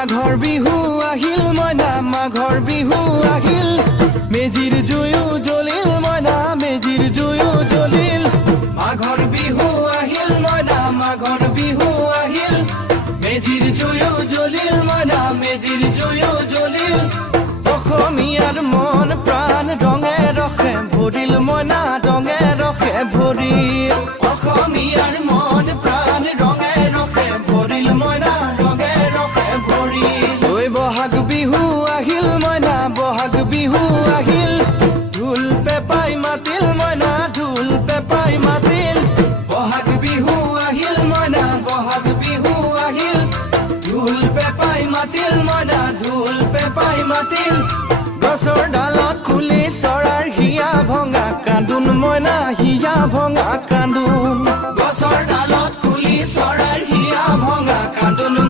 মাঘৰ বিহু আহিল মইনা মাঘৰ বিহু আহিল মেজিৰ জুয়ো জ্বলিল মইনা মেজিৰ জুয়ো জ্বলিল মাঘৰ বিহু আহিল মইনা মাঘৰ বিহু আহিল মেজিৰ জুয়ো জ্বলিল মইনা মেজিৰ জুয়ো জ্বলিল অসমীয়াৰ মন প্ৰাণ ৰঙে ৰখে ভৰিল মইনা ৰঙে ৰখে ভৰিল অসমীয়াৰ মন প্ৰাণ ৰঙে ৰখে ভৰিল মইনা ৰঙে ৰখে ভৰিল ঐ বহাগ বিহু আহিল মইনা বহাগ বিহু আহিল ঢোল পেপাই মাতিল মইনা ঢোল পেপাই মাতিল বহাগ বিহু আহিল মইনা বহাগ বিহু আহিল ঢোল পেপাই মাতিল মইনা ঢোল পেপাই মাতিল গছৰ ডালত খুলি চৰাৰ হিয়া ভঙা কান্দোন মইনা হিয়া ভঙা কান্দোন